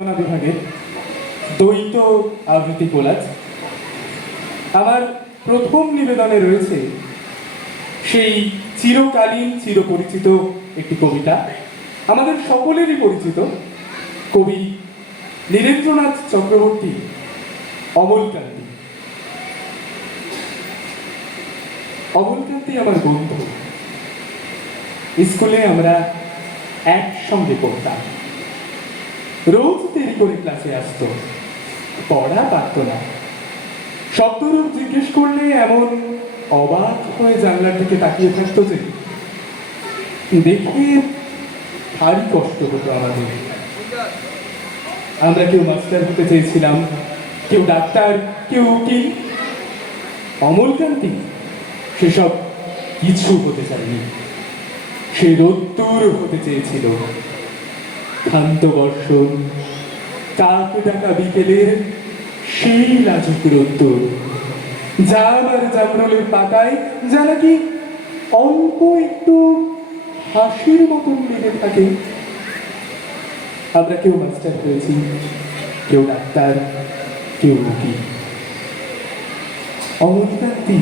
বিভাগের দ্বৈত আবৃত্তি কোলাজ। আমার প্রথম নিবেদনে রয়েছে সেই চিরকালীন চিরপরিচিত একটি কবিতা, আমাদের সকলেরই পরিচিত কবি নীরেন্দ্রনাথ চক্রবর্তী অমলকান্তি। অমলকান্তি আমার বন্ধু, স্কুলে আমরা একসঙ্গে পড়তাম। রোজ দেরি করে ক্লাসে আসতো, পড়া পারত না। শব্দরূপ জিজ্ঞেস করলে এমন অবাক হয়ে জানলার দিকে তাকিয়ে থাকতো যে দেখে ভারী কষ্ট হতো আমাদের। আমরা কেউ মাস্টার হতে চেয়েছিলাম, কেউ ডাক্তার, কেউ উকিল। অমলকান্তি সেসব কিছু হতে চায়নি। সে রোদ্দুর হতে চেয়েছিল। ক্ষান্ত বর্ষণ, কাক ডাকা বিকেলের সেই লাজুক রোদ্দুর, জাম আর জামরুলের পাতায় যা নাকি অল্প একটু হাসির মতন লেগে থাকে। আমরা কেউ মাস্টার হয়েছি, কেউ ডাক্তার, কেউ উকিল। অমলকান্তি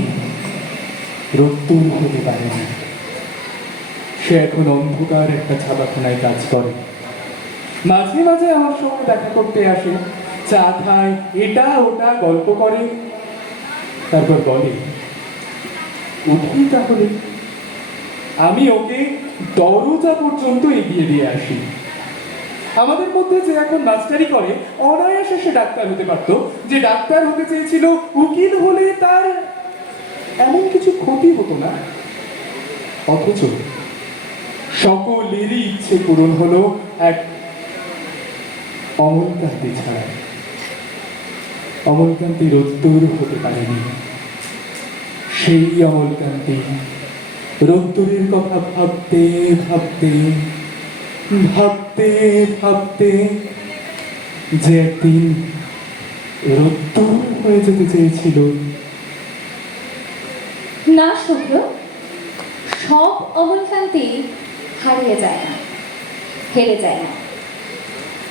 রোদ্দুর হতে পারে না। সে এখন অন্ধকার একটা ছাপাখানায় কাজ করে। মাঝে মাঝে আমার সঙ্গে দেখা করতে আসে, চা খায়, এটা ওটা গল্প করে, তারপর বলে উঠি তাহলে। আমি ওকে দরজা পর্যন্ত এগিয়ে দিয়ে আসি। আমাদের মধ্যে যে এখন মাস্টারি করে অনায়াসে সে ডাক্তার হতে পারত। যে ডাক্তার হতে চেয়েছিল, উকিল হলে তার এমন কিছু ক্ষতি হতো না। অথচ সকলেরই ইচ্ছে পূরণ হলো এক অমলকান্তি ছাড়া। অমলকান্তি রোদ্দুর হতে পারেনি। সেই অমলকান্তি রোদ্দুরের কথা ভাবতে ভাবতে ভাবতে ভাবতে যে একদিন রোদ্দুর হয়ে যেতে চেয়েছিল। না শুভ্র, সব অমলকান্তি হারিয়ে যায় না, হেরে যায় না।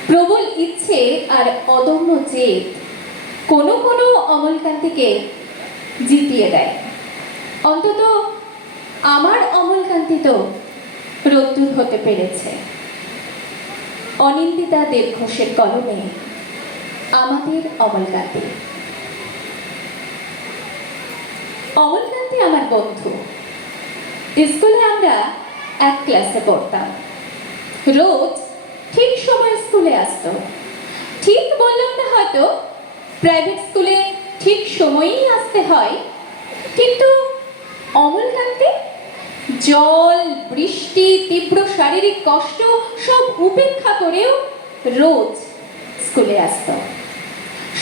প্রবল ইচ্ছে আর অদম্য জেদ কোনো কোনো অমলকান্তিকে জিতিয়ে দেয়। অন্তত আমার অমলকান্তি তো রোদ্দুর হতে পেরেছে। অনিন্দিতা দেব ঘোষের কলমে আমাদের অমলকান্তি। অমলকান্তি আমার বন্ধু। স্কুলে আমরা এক ক্লাসে পড়তাম। রোজ ঠিক সময় স্কুলে আসতো। ঠিক বললাম না হয়তো, প্রাইভেট স্কুলে ঠিক সময়েই আসতে হয়, কিন্তু অমলকান্তি জল, বৃষ্টি, তীব্র শারীরিক কষ্ট সব উপেক্ষা করেও রোজ স্কুলে আসতো।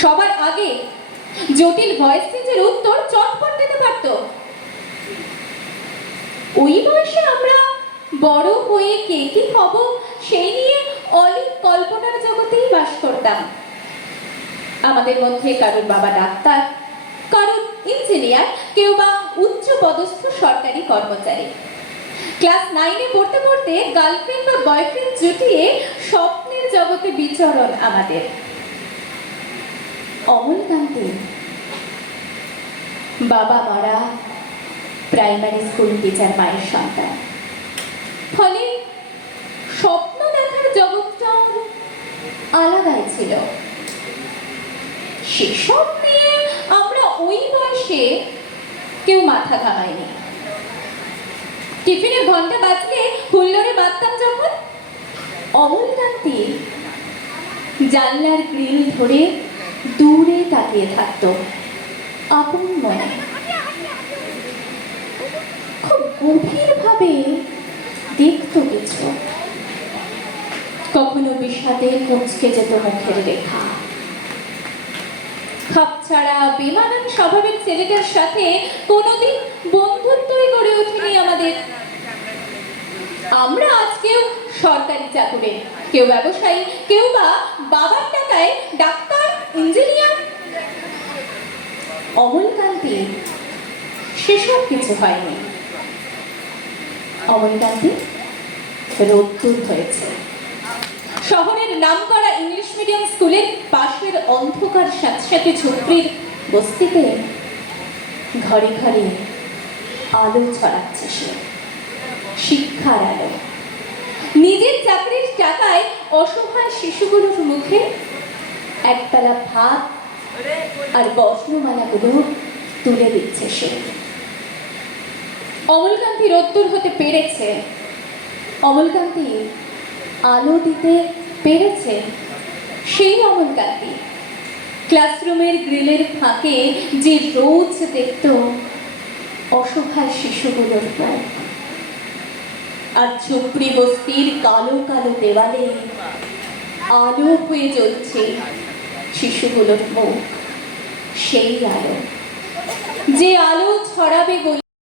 সবার আগে জটিল ভয়েস চেঞ্জের উত্তর চটপট দিতে পারত। ওই বয়সে আমরা বড় হয়ে কে কি হব সেই নিয়ে অলিক কল্পনার জগতেই বাস করতাম। আমাদের মধ্যে কারোর বাবা ডাক্তার, কারোর ইঞ্জিনিয়ার, কেউ বা উচ্চ পদস্থ সরকারি কর্মচারী। ক্লাস 9-এ পড়তে পড়তে গার্লফ্রেন্ড বা বয়ফ্রেন্ড জুটিয়ে স্বপ্নের জগতে বিচরণ আমাদের। অমলকান্তি বাবা মারা প্রাইমারি স্কুল টিচার মায়ের সন্তান। ফলে স্বপ্ন দেখার জগৎটাও আলাদাই ছিল। সেসব নিয়ে আমরা ওই বয়সে কেউ মাথা ঘামাইনি। টিফিনের ঘন্টা বাজলে হুল্লোড়ে বাঁধতাম যখন, অমলকান্তি জানলার গ্রিল ধরে দূরে তাকিয়ে থাকতো আপন মনে। খুব গভীরভাবে দেখতো কিছু। কখনো বিষাদে কুঁচকে যেত মুখের রেখা। খাপছাড়া বেমানান স্বভাবের ছেলেটার সাথে কোনোদিন বন্ধুত্বই গড়ে ওঠেনি আমাদের। আমরা আজকেও সরকারি চাকুরে, কেউ ব্যবসায়ী, কেউ বা বাবার টাকায় ডাক্তার, ইঞ্জিনিয়ার। অমলকান্তি সেসব কিছু হয়নি। অমলকান্তি রোদ্দুর হয়েছে। শহরের নামকরা ইংলিশ মিডিয়াম স্কুলের পাশের অন্ধকার স্যাঁতস্যাঁতে ঝুপড়ির বস্তিতে ঘরে ঘরে আলো ছড়াচ্ছে সে, শিক্ষার আলো। নিজের চাকরির টাকায় অসহায় শিশুগুলোর মুখে একবেলা ভাত আর বর্ণমালাগুলো তুলে দিচ্ছে সে। অমলকান্তি রোদ্দুর হতে পেরেছে, অমলকান্তি আলো দিতে পেরেছে। সেই অমলকান্তি ক্লাসরুমের গ্রিলের ফাঁকে যে রোজ দেখত অসহায় শিশুগুলোর মুখ, আর ঝুপড়ি বস্তির কালো কালো দেওয়ালে আলো হয়ে জ্বলছে শিশুগুলোর মুখ। সেই আলো, যে আলো ছড়াবে বলে